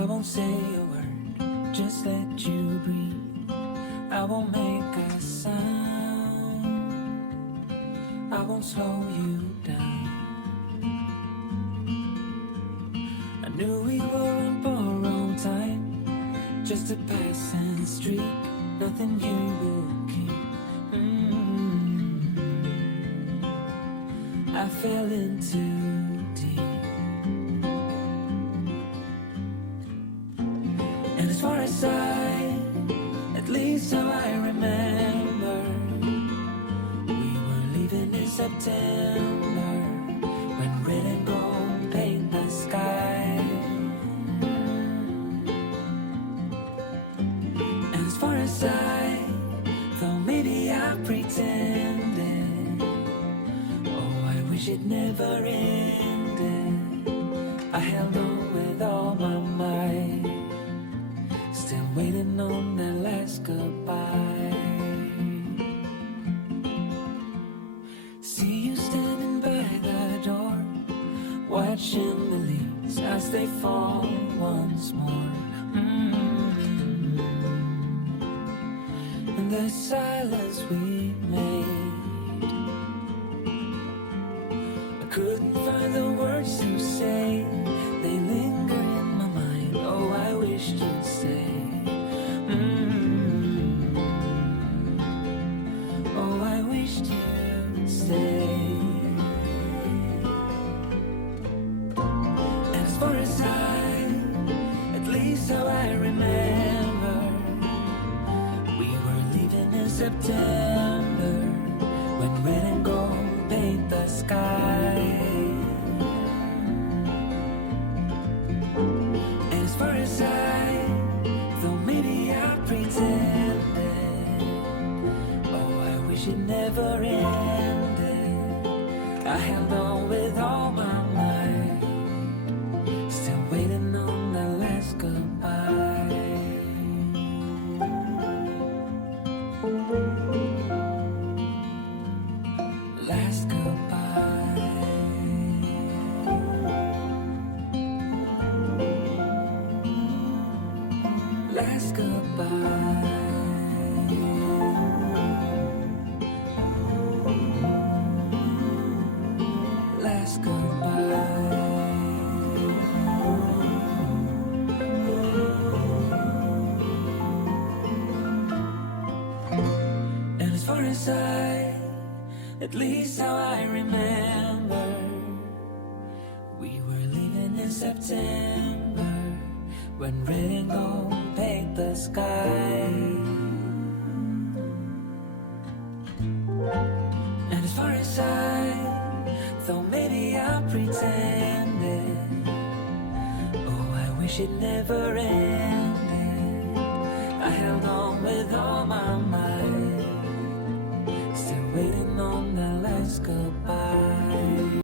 I won't say a word, just let you breathe. I won't make a sound, I won't slow you down. I knew we were on borrowed time, just a passing streak, nothing you will keep. I fell in too deep. And as far as at least how I remember, we were leaving in September, when red and gold paint the sky. And as far as though maybe I pretended, oh, I wish it never ended. I held on with all my might, still waiting on that last goodbye. See you standing by the door, watching the leaves as they fall once more. And the silence we made, I couldn't find the words to say, they linger in my mind. Oh, I wish you'd stay. Oh, I wished you'd stay. And as far as at least how I remember, we were leaving in September, when red and gold paint the sky. And as far as though maybe I pretended, oh, I wish it never ended. I held on with all my might, still waiting on the last goodbye. Last goodbye. Last goodbye. Last goodbye. And as far as at least how I remember, we were leaving in September, when red and gold paint the sky. And as far as though maybe I pretended, oh, I wish it never ended. I held on with all